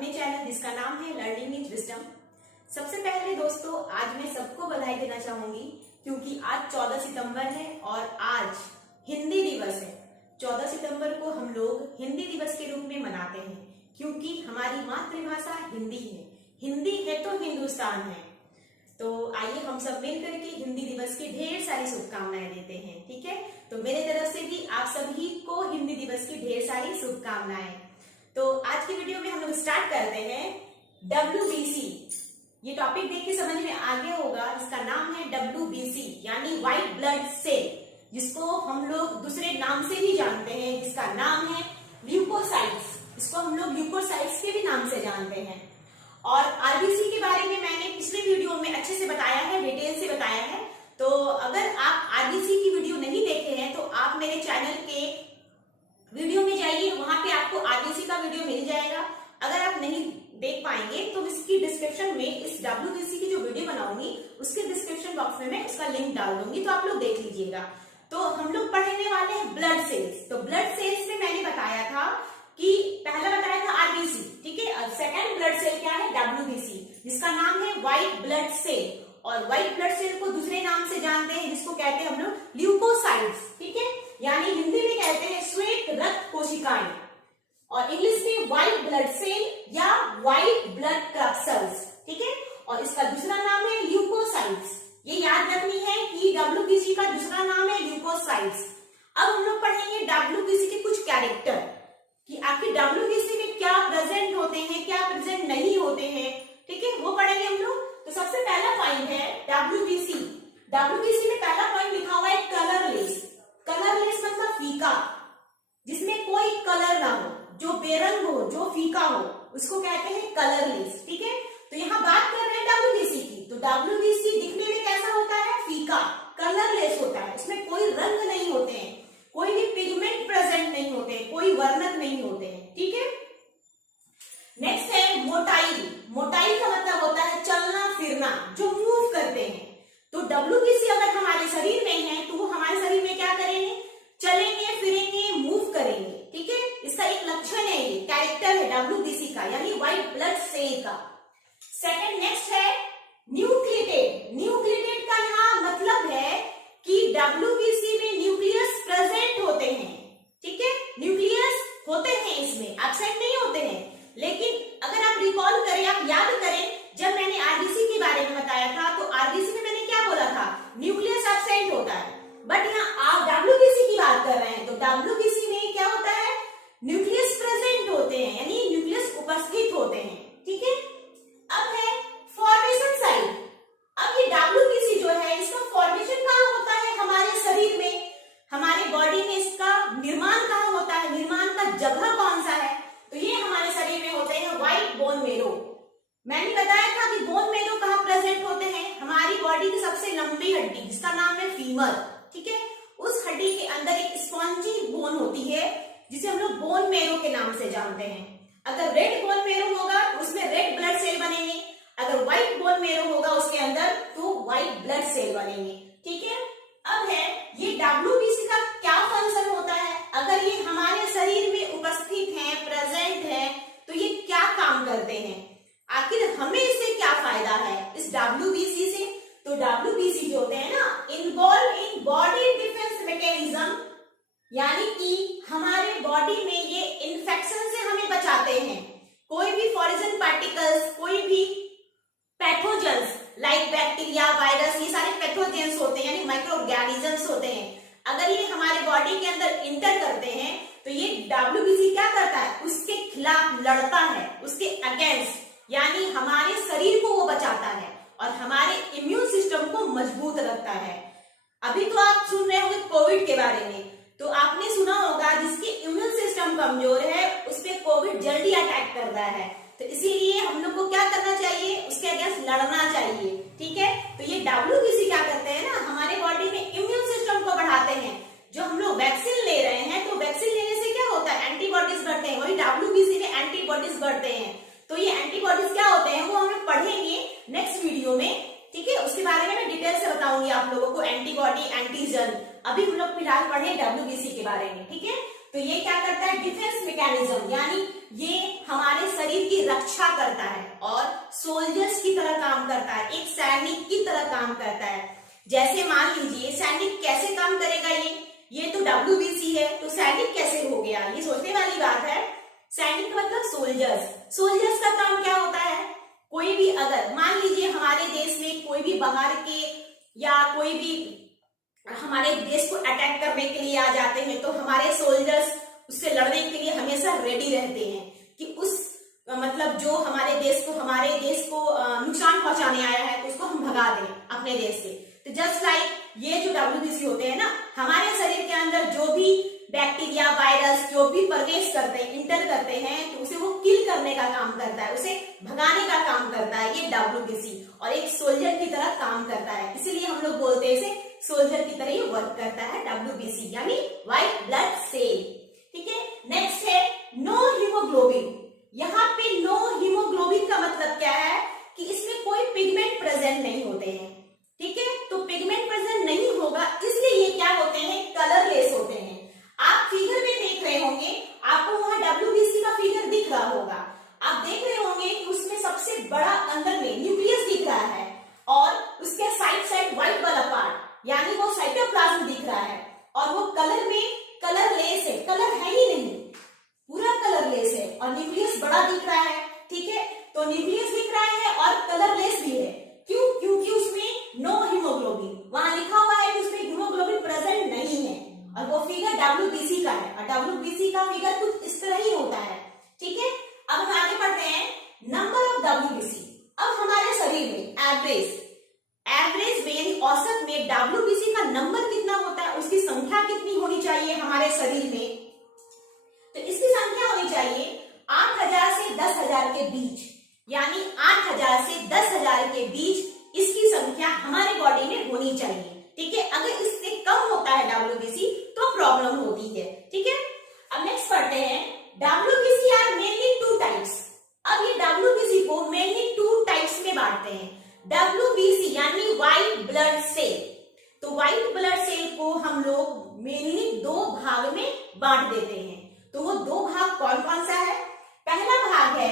अपने चैनल जिसका नाम है लर्निंग इज विजडम। सबसे पहले दोस्तों आज मैं सबको बधाई देना चाहूंगी क्योंकि आज 14 सितंबर है और आज हिंदी दिवस है। 14 सितंबर को हम लोग हिंदी दिवस के रूप में मनाते हैं क्योंकि हमारी मातृभाषा हिंदी है। हिंदी है तो हिंदुस्तान है। तो आइए हम सब मिलकर के हिंदी दिवस की ढेर सारी शुभकामनाएं देते हैं। ठीक है, तो मेरे तरफ से भी आप सभी को हिंदी दिवस की ढेर सारी शुभकामनाएं। तो आज की वीडियो में हम लोग स्टार्ट करते हैं WBC। ये टॉपिक देख के समझ में आ गया होगा, इसका नाम है WBC यानी व्हाइट ब्लड सेल, जिसको हम लोग दूसरे नाम से भी जानते हैं, जिसका नाम है ल्यूकोसाइट्स। इसको हम लोग ल्यूकोसाइट्स के भी नाम से जानते हैं। और आरबीसी के बारे में मैंने पिछले वीडियो में अच्छे से बताया है, डिटेल से बताया है। तो अगर आप आरबीसी की वीडियो नहीं देखे हैं तो आप मेरे चैनल के वीडियो में जाइए, वहां पे आपको आरबीसी का वीडियो मिल जाएगा। अगर आप नहीं देख पाएंगे तो इसकी डिस्क्रिप्शन में इस WBC की जो वीडियो बनाऊंगी उसके डिस्क्रिप्शन बॉक्स में मैं उसका लिंक डाल दूंगी, तो आप लोग देख लीजिएगा। तो हम लोग पढ़ने वाले हैं ब्लड सेल्स। तो ब्लड सेल्स में मैंने बताया था कि पहला बताया था आरबीसी, ठीक है, और सेकंड ब्लड सेल क्या है WBC, जिसका नाम है व्हाइट ब्लड सेल। और व्हाइट ब्लड सेल को दूसरे नाम से जानते हैं जिसको कहते हैं हम लोग ल्यूकोसाइट्स, ठीक है, यानी हिंदी में कहते हैं श्वेत रक्त कोशिकाएं, और इंग्लिश में व्हाइट ब्लड सेल या व्हाइट ब्लड क्रैप्सल्स, ठीक है। और इसका दूसरा नाम है ल्यूकोसाइट्स। ये याद रखनी है कि WBC का दूसरा नाम है ल्यूकोसाइट्स। अब हम लोग पढ़ेंगे WBC के कुछ कैरेक्टर कि आखिर WBC में क्या प्रेजेंट होते हैं, क्या प्रेजेंट नहीं होते हैं, ठीक है, वो पढ़ेंगे हम लोग। तो सबसे पहला पॉइंट है WBC। WBC में पहला पॉइंट लिखा हुआ है कलरलेस। कलरलेस मतलब फीका, जिसमें कोई कलर ना हो, जो बेरंग हो, जो फीका हो, उसको कहते हैं कलरलेस, ठीक है। तो यहाँ बात कर रहे हैं WBC की। तो WBC दिखने में कैसा होता है? फीका, कलरलेस होता है, उसमें कोई रंग नहीं होते हैं, कोई भी पिगमेंट प्रेजेंट नहीं होते, कोई वर्णक नहीं होते हैं, ठीक है। नेक्स्ट है मोटाइल। मोटाइल का मतलब होता है चलना फिरना, जो मूव करते हैं। तो WBC अगर हमारे शरीर में है तो वो हमारे शरीर में क्या करेंगे? चलेंगे, फिरेंगे, मूव करेंगे, ठीक है। इसका एक लक्षण है, ये कैरेक्टर है WBC का, यानी व्हाइट ब्लड सेल का। सेकंड नेक्स्ट है न्यूक्लिएटेड। न्यूक्लिएटेड का यहाँ मतलब है कि WBC में न्यूक्लियस प्रेजेंट होते हैं, ठीक है, न्यूक्लियस होते हैं, इसमें एब्सेंट नहीं होते हैं। लेकिन अगर आप रिकॉल करें, आप याद करें, जब मैंने आरबीसी के बारे में बताया था तो आरबीसी में मैंने क्या बोला था? न्यूक्लियस एब्सेंट होता है। बट यहाँ आप WBC की बात कर रहे हैं तो WBC में क्या होता है? न्यूक्लियस प्रेजेंट होते हैं, यानी न्यूक्लियस उपस्थित होते हैं, ठीक है। अब है फॉर्मेशन साइट। अब ये WBC जो है, इसका फॉर्मेशन कहाँ होता है? हमारे शरीर में, हमारे बॉडी में इसका निर्माण कहाँ होता है? निर्माण का जगह कौन सा है? तो ये हमारे शरीर में होते हैं व्हाइट बोन मेरो। मैंने बताया था कि बोन मेरो कहाँ प्रेजेंट होते हैं? हमारी बॉडी की सबसे लंबी हड्डी जिसका नाम है फीमर, ठीक है, उस हड्डी के अंदर एक स्पॉन्जी बोन होती है जिसे हम लोग बोन मेरो के नाम से जानते हैं। अगर रेड बोन मेरो होगा तो उसमें रेड ब्लड सेल बनेंगे, अगर व्हाइट बोन मेरो होगा उसके अंदर तो व्हाइट ब्लड सेल बनेंगे, ठीक है। अब है ये WBC का क्या फंक्शन होता है? अगर ये हमारे शरीर में उपस्थित है, प्रेजेंट है, तो ये क्या काम करते हैं? आखिर हमें इससे क्या फायदा है इस WBC से? तो WBC जो होते हैं ना, involve in body defence mechanism, यानी कि हमारे बॉडी में ये इन्फेक्शन से हमें बचाते हैं। कोई भी फॉरेन पार्टिकल्स, कोई भी पैथोजेंस लाइक बैक्टीरिया, वायरस, ये सारे पैथोजेंस होते हैं, यानी माइक्रो ऑर्गेनिजम्स होते हैं। अगर ये हमारे बॉडी के अंदर इंटर करते हैं तो ये WBC क्या करता है? उसके खिलाफ लड़ता है, उसके अगेंस्ट, यानी हमारे शरीर को वो बचाता है और हमारे इम्यून सिस्टम को मजबूत रखता है। अभी तो आप सुन रहे होंगे कोविड के बारे में, तो आपने सुना होगा जिसकी इम्यून सिस्टम कमजोर है उस पे कोविड जल्दी अटैक कर रहा है। तो इसीलिए हम लोग को क्या करना चाहिए? उसके अगेंस्ट लड़ना चाहिए, ठीक है। तो ये WBC क्या करते हैं ना, हमारे बॉडी में इम्यून सिस्टम को बढ़ाते हैं। जो हम लोग वैक्सीन ले रहे हैं तो वैक्सीन लेने से क्या होता है? एंटीबॉडीज बढ़ते हैं, वही WBC में एंटीबॉडीज बढ़ते हैं। तो ये एंटीबॉडीज क्या होते हैं वो हमें पढ़ेंगे नेक्स्ट वीडियो में, ठीक है, उसके बारे में मैं डिटेल से बताऊंगी आप लोगों को, एंटीबॉडी, एंटीजन। अभी हम लोग फिलहाल पढ़े WBC के बारे में, ठीक है। तो ये क्या करता है? डिफेंस मैकेनिज्म, यानी ये हमारे शरीर की रक्षा करता है और सोल्जर्स की तरह काम करता है, एक सैनिक की तरह काम करता है। जैसे मान लीजिए सैनिक कैसे काम करेगा, ये तो WBC है, तो सैनिक कैसे हो गया, ये सोचने वाली बात है। सैनिक मतलब सोल्जर्स का काम क्या होता है, कोई भी अगर मान लीजिए हमारे देश में कोई भी बाहर के या कोई भी हमारे देश को अटैक करने के लिए आ जाते हैं, तो हमारे सोल्जर्स उससे लड़ने के लिए हमेशा रेडी रहते हैं कि उस मतलब जो हमारे देश को नुकसान पहुंचाने आया है तो उसको हम भगा दें अपने देश से। तो जस्ट लाइक ये जो WBC होते हैं ना, हमारे शरीर के अंदर जो भी बैक्टीरिया वायरस जो भी प्रवेश करते हैं, इंटर करते हैं, तो उसे वो किल करने का काम करता है, उसे भगाने का काम करता है ये WBC, और एक सोल्जर की तरह काम करता है। इसीलिए हम लोग बोलते हैं इसे सोल्जर की तरह ही वर्क करता है WBC, यानी व्हाइट ब्लड सेल। ठीक है, नेक्स्ट है नो हीमोग्लोबिन। यहाँ पे नो हीमोग्लोबिन का मतलब क्या है कि इसमें कोई पिगमेंट प्रेजेंट नहीं होते हैं। ठीक है, तो पिगमेंट प्रेजेंट नहीं होगा, इसलिए ये क्या होते हैं, कलरलेस होते हैं। आप फिगर में देख रहे होंगे, आपको वहां WBC का फिगर दिख रहा होगा, आप देख रहे होंगे कि उसमें सबसे बड़ा अंदर में न्यूक्लियस दिख रहा है और उसके साइड व्हाइट वाला पार्ट यानी वो साइटोप्लाज्म दिख रहा है, और वो कलर में कलरलेस है, कलर है ही नहीं, पूरा कलरलेस है, और न्यूक्लियस बड़ा दिख रहा है। ठीक है, तो न्यूक्लियस दिख रहा है और कलरलेस भी है, क्यों, क्योंकि उसमें नो हीमोग्लोबिन, वहां लिखा हुआ है कि उसमें हीमोग्लोबिन प्रेजेंट नहीं है, और वो फिगर WBC का है, और WBC का फिगर कुछ इस तरह ही होता है। ठीक है, अब हम आगे बढ़ते हैं, नंबर ऑफ WBC। अब हमारे शरीर में एवरेज में यानी औसत में WBC का नंबर कितना होता है, उसकी संख्या कितनी होनी चाहिए हमारे शरीर में, तो इसकी संख्या होनी चाहिए 8000 से 10,000 के बीच, यानी 8000 से 10,000 के बीच इसकी संख्या हमारे बॉडी में होनी चाहिए। ठीक है, अगर इससे कम होता है WBC तो प्रॉब्लम होती है। ठीक है, अब नेक्स्ट पढ़ते हैं, WBC आर मेनली 2 टाइप्स। अब ये WBC को मेनली 2 टाइप्स में बांटते हैं। WBC यानी व्हाइट ब्लड सेल, तो व्हाइट ब्लड सेल को हम लोग मेनली 2 भाग में बांट देते हैं। तो वो 2 भाग कौन कौन सा है, पहला भाग है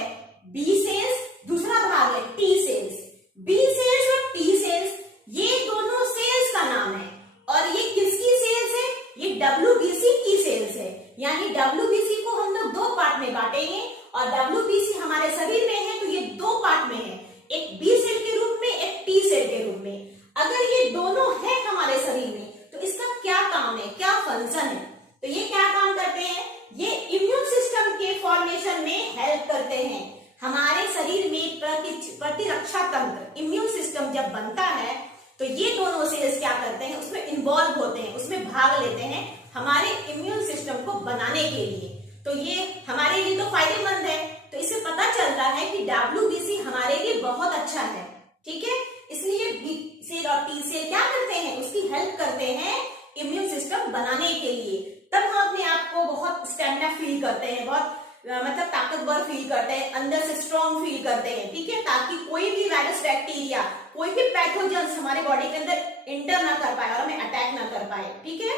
B सेल्स, दूसरा भाग है T सेल्स। B सेल्स और T सेल्स ये दोनों सेल्स का नाम है, और ये किसकी सेल्स है, ये WBC की सेल्स है, यानी WBC को हम लोग 2 पार्ट में बांटेंगे, और WBC हमारे शरीर में है तो ये 2 पार्ट में है, एक B सेल के रूप में, एक T सेल के रूप में। अगर ये दोनों है हमारे शरीर में तो इसका क्या काम है, क्या फंक्शन है, तो ये क्या काम करते हैं, ये इम्यून सिस्टम के फॉर्मेशन में हेल्प करते हैं। हमारे शरीर में प्रतिरक्षा तंत्र इम्यून सिस्टम जब बनता है तो ये दोनों सेल्स क्या करते हैं, उसमें इन्वॉल्व होते हैं, उसमें भाग लेते हैं हमारे इम्यून सिस्टम को बनाने के लिए। तो ये हमारे लिए तो फायदेमंद है, तो इससे पता चलता है कि WBC हमारे लिए बहुत अच्छा है। ठीक है, इसलिए B सेल और T सेल क्या करते हैं, उसकी हेल्प करते हैं इम्यून सिस्टम बनाने के लिए। तब हम अपने आप को बहुत स्टेमिना फील करते हैं, बहुत मतलब ताकतवर फील करते हैं, अंदर से स्ट्रॉन्ग फील करते हैं। ठीक है, ताकि कोई भी वायरस बैक्टीरिया कोई भी पैथोजेंस हमारे बॉडी के अंदर इंटर ना कर पाए और हमें अटैक ना कर पाए। ठीक है,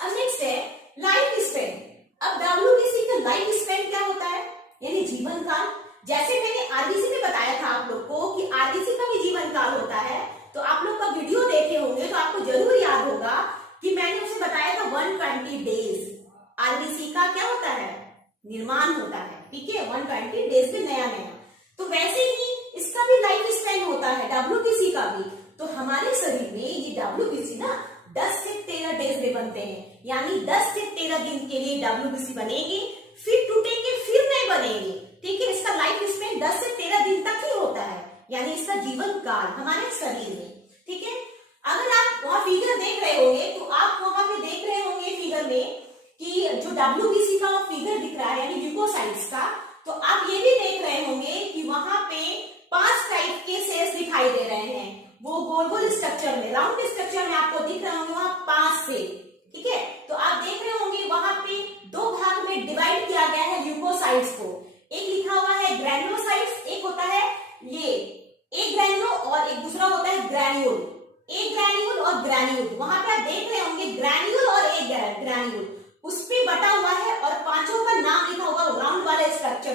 अब नेक्स्ट है लाइफ स्पैन। अब WBC का लाइफ स्पैन क्या होता है, यानी जीवन काल। जैसे मैंने RBC में बताया था आप लोग को कि RBC का भी जीवन काल होता है, तो आप लोग का वीडियो देखे होंगे तो आपको जरूर याद होगा कि मैंने उसे बताया था 120 डेज। RBC का क्या होता है, निर्माण होता है। ठीक है, 120 डेज में नया नया, तो वैसे ही इसका भी लाइफ स्पैन होता है WBC का भी। तो हमारे शरीर में ये WBC ना 10 से 13 डेज में बनते हैं, यानी 10 से 13 दिन के लिए WBC बनेंगे, फिर टूटेंगे, फिर नहीं बनेंगे। ठीक है, इसका लाइफ स्पैन 10 से 13 दिन तक ही होता है, यानी इसका जीवन काल हमारे शरीर में। ठीक है, अगर आप वहां फिगर देख रहे होंगे तो आप वहां पे देख रहे होंगे फिगर में कि जो WBC का फिगर दिख रहा है यानी ल्यूकोसाइट्स का, तो आप ये भी देख रहे होंगे कि वहां पे 5 टाइप के सेल्स दिखाई दे रहे हैं, वो गोल गोल स्ट्रक्चर में, राउंड स्ट्रक्चर में आपको दिख रहे होंगे वहां 5 सेल। ठीक है, तो आप देख रहे होंगे वहां पे 2 भाग में डिवाइड किया गया है ल्यूकोसाइट्स को, एक लिखा हुआ है ग्रैन्युलोसाइट्स, एक होता है ये एक ग्रैन्युलो और एक दूसरा होता है ग्रैन्यूल। एक ग्रैन्यूल और ग्रैन्यूल, वहां पे आप देख रहे होंगे ग्रैन्यूल और एक ग्रैन्यूल, उस पे बटा हुआ है और 5 का नाम लिखा होगा राउंड वाले स्ट्रक्चर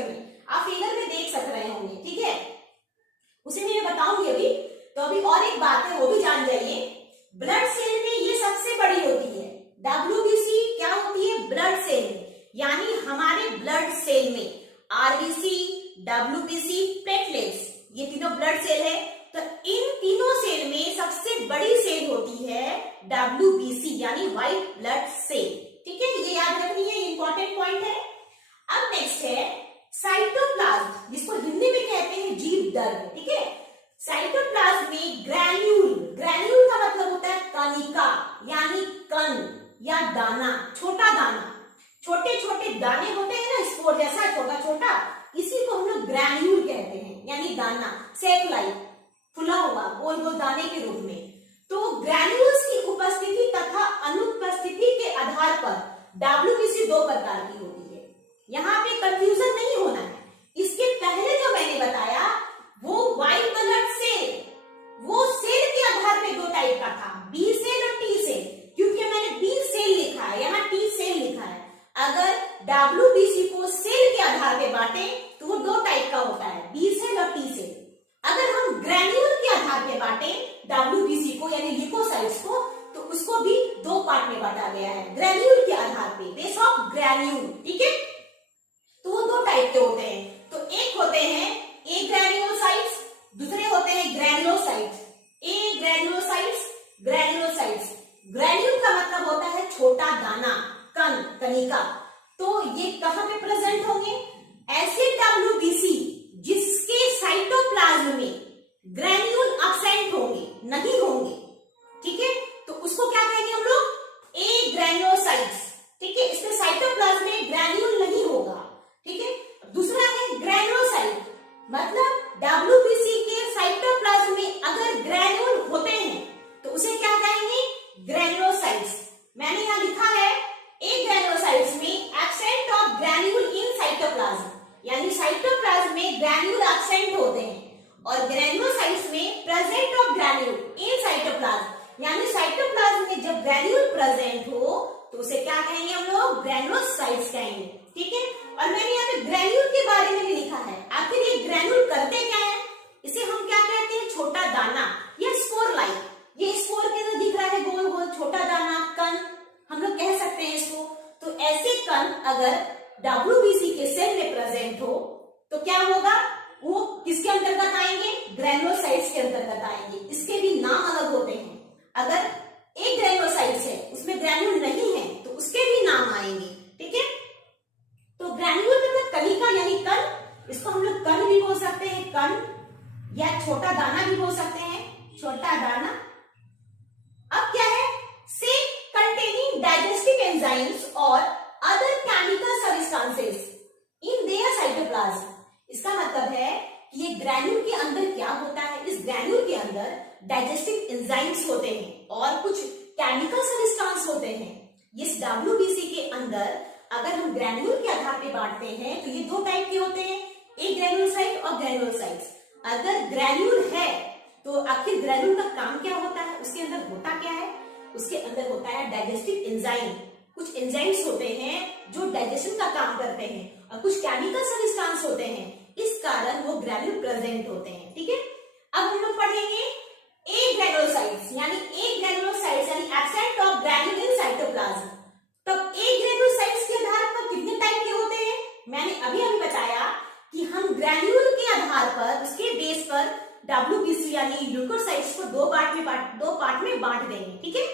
हमारे ब्लड सेल में आरबीसी, डब्ल्यूबीसी, प्लेटलेट्स, ये तीनों ब्लड सेल है। तो इन तीनों सेल में सबसे बड़ी सेल होती है डब्ल्यूबीसी यानी व्हाइट ब्लड सेल। ठीक है, ये याद रखनी है, इंपॉर्टेंट पॉइंट है। अब नेक्स्ट है साइटोप्लाज्म, जिसको हिंदी में कहते हैं जीव दर्भ। ठीक है, साइटोप्लाज्म में ग्रैन्यूल, ग्रैन्यूल का मतलब होता है कणिका यानी कण या दाना, छोटा दाना, छोटे छोटे दाने होते हैं ना, स्पोर जैसा छोटा छोटा, इसी को हम लोग ग्रैन्यूल कहते हैं यानी दाना, सेक लाइक, फुला हुआ गोल गोल दाने के रूप में। तो ग्रैन्यूल्स की उपस्थिति तथा अनुपस्थिति के आधार पर डब्ल्यूबीसी दो प्रकार की होती है। यहाँ पे कंफ्यूजन नहीं होना है। इसके पहले जो मैंने बताया वो व्हाइट ब्लड सेल, वो सेल के आधार पे दो टाइप का था, बी सेल और टी सेल। क्योंकि मैंने बी सेल लिखा है, यहाँ टी सेल लिखा है। अगर डब्ल्यूबीसी को सेल के आधार पे बांटे तो वो दो टाइप का होता है, बी सेल और टी सेल। अगर हम ग्रैन्यूल के आधार पे बांटे डब्ल्यूबीसी को यानी ल्यूकोसाइट्स को, तो उसको भी दो पार्ट में बांटा गया है, ग्रैन्यूल के आधार पे, बेस ऑफ ग्रैन्यूल। ठीक है, तो वो दो टाइप के होते हैं। तो एक होते हैं ए ग्रैन्यूलोसाइट्स, दूसरे होते हैं ग्रैन्युलोसाइट्स। ए ग्रैन्युलोसाइट्स, ग्रैन्युलोसाइट्स, ग्रैन्यूल का मतलब होता है छोटा दाना, कण, कणिका। तो ये कहां पे प्रेजेंट होंगे? ऐसे डब्ल्यूबीसी जिसके साइटोप्लाज्म में ग्रैन्यूल अब्सेंट होंगे, नहीं होंगे। ठीक है, तो उसको क्या कहेंगे हम लोग? ए ग्रैन्युलोसाइट्स। ठीक है, इसके साइटोप्लाज्म में ग्रैन्यूल नहीं होगा। ठीक है, दूसरा है ग्रैन्युलोसाइट, मतलब डब्ल्यूबीसी के साइटोप्लाज्म में अगर ग्रैन्यूल होते हैं तो उसे क्या कहेंगे? ग्रैन्युलोसाइट्स। मैंने यहां लिखा है ए ग्रैन्युलोसाइट्स में absent of granule in cytoplasm, यानी साइटोप्लाज्म में ग्रैन्यूल एब्सेंट होते हैं, और ग्रैन्युलोसाइट्स में present of granule in cytoplasm, यानी साइटोप्लाज्म में जब ग्रैन्यूल प्रेजेंट हो तो उसे क्या कहेंगे हम लोग? ग्रैन्युलोसाइट्स कहेंगे। ठीक है, और मैंने यहाँ पे ग्रैन्यूल के बारे में भी लिखा है। आखिर ये ग्रैन्यूल करते क्या है? इसे हम क्या कहते हैं? छोटा दाना या स्पोर लाइक। ये स्पोर के अंदर दिख रहा है गोल गोल छोटा दाना, कण, हम लोग कह सकते हैं इसको। तो ऐसे कण अगर डब्ल्यूबीसी के सेल में प्रेजेंट हो तो क्या होगा? वो किसके अंतर्गत आएंगे? ग्रैन्युलोसाइट्स के अंतर्गत आएंगे। इसके भी नाम अलग होते हैं। अगर एक ग्रैन्युलोसाइट्स है उसमें ग्रैन्यूल नहीं है तो उसके भी नाम आएंगे। ठीक है, तो ग्रैन्यूल मतलब कणिका यानी कण, इसको हम लोग कण भी बोल सकते हैं, कण, या छोटा दाना भी बोल सकते हैं, छोटा दाना। अब क्या है? से कंटेनिंग डाइजेस्टिव एंजाइम्स और other chemical substances in their cytoplasm. इसका मतलब है कि ये ग्रैन्यूल के अंदर क्या होता है? इस ग्रैन्यूल के अंदर डाइजेस्टिव एंजाइम्स होते हैं और कुछ केमिकल सब्सटेंस होते हैं। इस डब्ल्यूबीसी के अंदर अगर हम ग्रैन्यूल के आधार पे बांटते हैं तो ये दो टाइप के होते हैं, एक ग्रैन्युलोसाइट और ग्रैन्युलोसाइट्स। अगर ग्रैन्यूल है तो आखिर ग्रैन्यूल का काम क्या होता है? उसके अंदर होता क्या है? उसके अंदर होता है डाइजेस्टिव एंजाइम। कुछ एंजाइम्स होते हैं जो डाइजेशन का काम करते हैं और कुछ केमिकल सब्सटेंस होते हैं, इस कारण वो ग्रैन्यूल प्रेजेंट होते हैं। ठीक है, अब हम लोग पढ़ेंगे ए ग्रैन्युलोसाइट्स, यानी ए ग्रैन्युलोसाइट्स यानी absent of granule in cytoplasm. तो ए ग्रैन्युलोसाइट्स के आधार पर कितने टाइप के होते हैं? मैंने अभी अभी बताया कि हम ग्रैन्यूल के आधार पर, उसके बेस पर डब्ल्यूबीसी यानी ल्यूकोसाइट्स को दो पार्ट में बांट देंगे। ठीक है,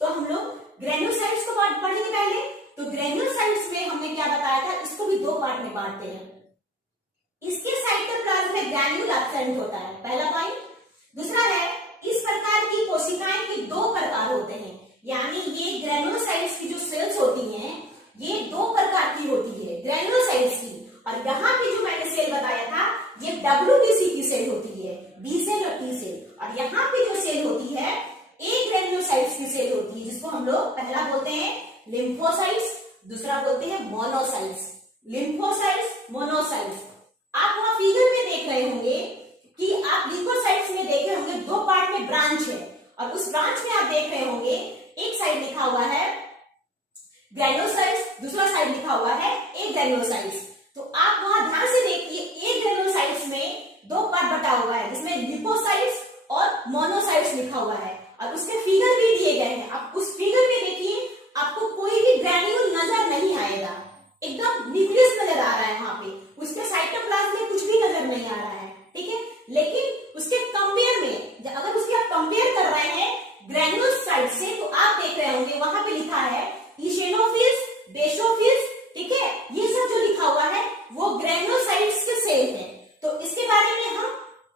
तो हम लोग ग्रैन्युलोसाइट्स को पढ़ेंगे पहले। तो ग्रैन्युलोसाइट्स में हमने क्या बताया था? इसको भी दो पार्ट में बांटते हैं। इसके साइटोप्लाज्म में ग्रैन्यूल एब्सेंट होता है, पहला पॉइंट। दूसरा है, इस प्रकार की कोशिकाएं के दो प्रकार होते हैं, यानी ये ग्रैन्युलोसाइट्स की जो सेल्स होती हैं ये दो प्रकार की होती है ग्रैन्युलोसाइट्स की। और यहाँ पे जो मैंने सेल बताया था ये डब्ल्यूबीसी की सेल होती है, बी सेल और टी सेल। और यहाँ पे जो सेल होती है ए ग्रैन्युलोसाइट्स की सेल होती है, जिसको हम लोग पहला बोलते हैं लिम्फोसाइट्स, दूसरा बोलते हैं मोनोसाइट्स। Lymphocytes, monocytes. आप वहां फिगर में देख रहे होंगे कि आप लिम्फोसाइट्स में देख रहे होंगे दो पार्ट में ब्रांच है, और उस ब्रांच में आप देख रहे होंगे एक साइड लिखा हुआ है ग्रैन्युलोसाइट्स, दूसरा साइड लिखा हुआ है ए ग्रैन्युलोसाइट्स। तो आप वहां ध्यान से देखिए, ए ग्रैन्युलोसाइट्स में दो पार्ट बटा हुआ है, जिसमें लिम्फोसाइट्स और मोनोसाइट्स लिखा हुआ है, और उसके फिगर भी दिए गए हैं। आप उस फिगर में देखिए, आपको कोई भी ग्रैन्यूल नजर नहीं आएगा। एकदम न्यूक्लियस नजर आ रहा है वहां पे, उसके साइटोप्लाज्म में कुछ भी नजर नहीं आ रहा है, ठीक है। लेकिन उसके कंपेयर में, अगर उसके आप कंपेयर कर रहे हैं ग्रेन्युलोसाइट से, तो आप देख रहे होंगे वहां पे लिखा है इशेनोफिल्स, बेसोफिल्स, ठीक है। ये सब जो लिखा हुआ है वो ग्रेन्युलोसाइट्स के सेल हैं। तो इसके बारे में हम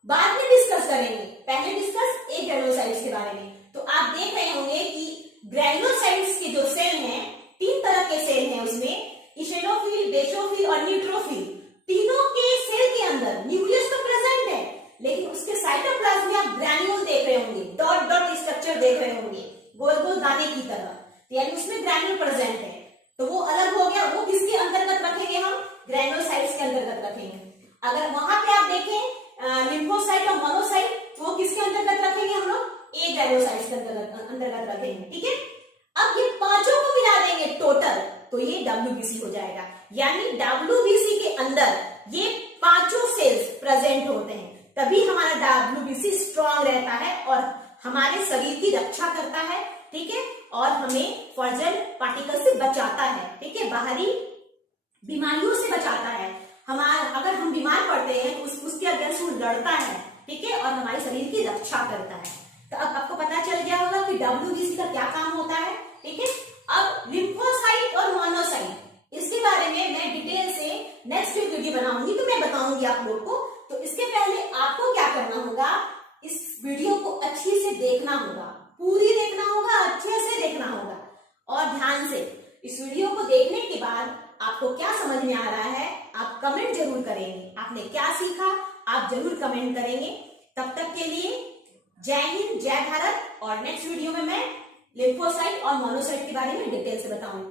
बाद में डिस्कस करेंगे, पहले डिस्कस एक ग्रेन्युलोसाइट्स के बारे में। तो आप देख रहे होंगे कि ग्रेन्युलोसाइट्स के जो सेल हैं, 3 तरह के सेल हैं उसमें, इशेनोफिल, बेसोफिल और न्यूट्रोफिल। तीनों के सेल के अंदर न्यूक्लियस तो प्रेजेंट है, लेकिन उसके साइटोप्लाज्म में आप ग्रैन्यूल देख रहे होंगे, डॉट डॉट स्ट्रक्चर देख रहे होंगे, गोल गोल दाने की तरह, यानी उसमें ग्रैन्यूल प्रेजेंट है। तो वो अलग हो गया, वो किसके अंतर्गत रखेंगे हम, ग्रेन्युलोसाइट्स के अंतर्गत रखेंगे। अगर वहां पे आप देखें लिम्फोसाइट और मोनोसाइट, तो वो किसके अंतर्गत रखेंगे हम लोग, ए ग्रेन्युलोसाइट्स के अंतर्गत रखेंगे, ठीक है। अब ये पांचों को मिला देंगे टोटल, तो ये WBC हो जाएगा। यानी WBC के अंदर ये पांचों सेल्स प्रेजेंट होते हैं, तभी हमारा WBC स्ट्रांग रहता है और हमारे शरीर की रक्षा करता है, ठीक है, और हमें फॉर्जन पार्टिकल से बचाता है, ठीक है, बाहरी बीमारियों से बचाता है। अगर हम बीमार पड़ते हैं तो उसके अगेंस्ट वो लड़ता है, ठीक है, और हमारे शरीर की रक्षा करता है। तो अब आपको पता चल गया होगा कि WBC का क्या काम होता है, ठीक है। अब लिम्फोसाइट और मोनोसाइट, इसके बारे में मैं डिटेल से नेक्स्ट वीडियो बनाऊंगी, तो मैं बताऊंगी आप लोग को। तो इसके पहले आपको क्या करना होगा, इस वीडियो को अच्छे से देखना होगा, पूरी देखना होगा, अच्छे से देखना होगा और ध्यान से। इस वीडियो को देखने के बाद आपको क्या समझ में आ रहा है, आप कमेंट जरूर करेंगे, आपने क्या सीखा आप जरूर कमेंट करेंगे। तब तक के लिए जय हिंद, जय भारत, और नेक्स्ट वीडियो में मैं लिम्फोसाइट और मोनोसाइट के बारे में डिटेल से बताऊंगी।